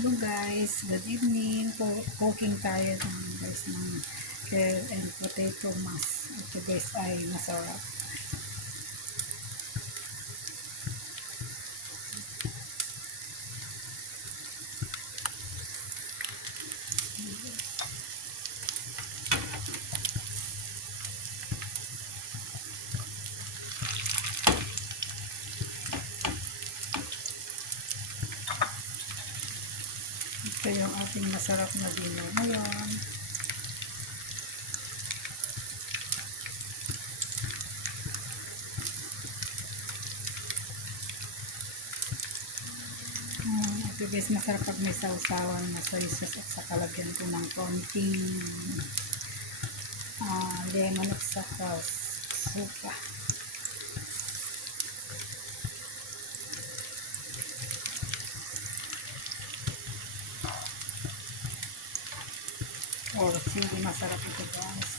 Hello guys, good evening. Cooking tayo guys ng kale and potato mash. Ito guys ay masarap. Ito yung ating masarap na dinner ngayon. Ito guys, masarap pag may sausawan na soy sauce at saka lagyan ko ng konting lemon at saka suka. Or hindi masarap ito guys.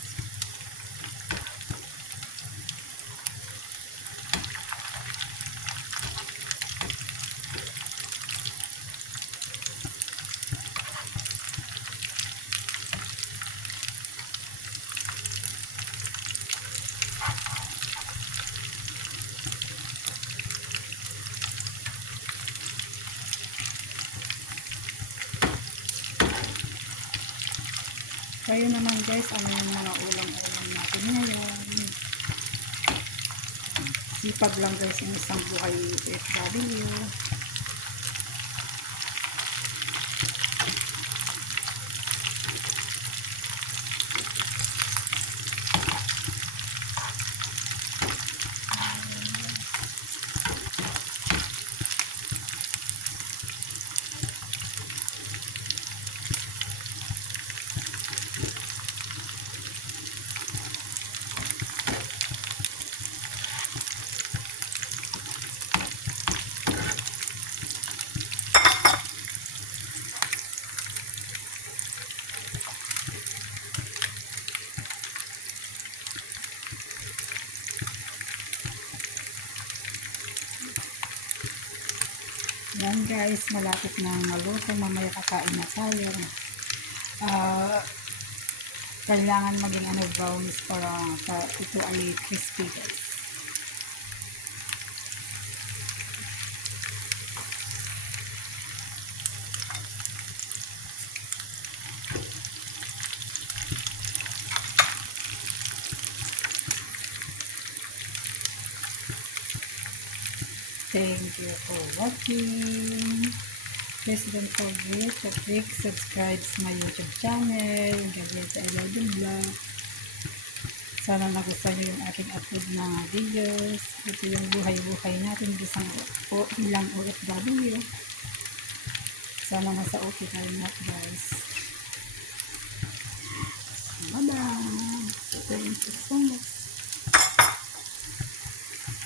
Kayo naman guys, ano yung mga ulam-ulam natin ngayon? Sipag lang guys yung isang buhay FW. Yan guys, malapit na maluto. Mamaya kakain na tayo. Kailangan maging brownies para ito ay crispy guys. Thank you for watching. Please don't forget to click subscribe sa my YouTube channel, Gabriel Ilalim Vlog. Sana nagustuhan nyo yung aking upload na videos. Ito yung buhay-buhay natin bilang OFW. Sana nasa okay tayo lahat guys. Bye-bye. Thank you so much.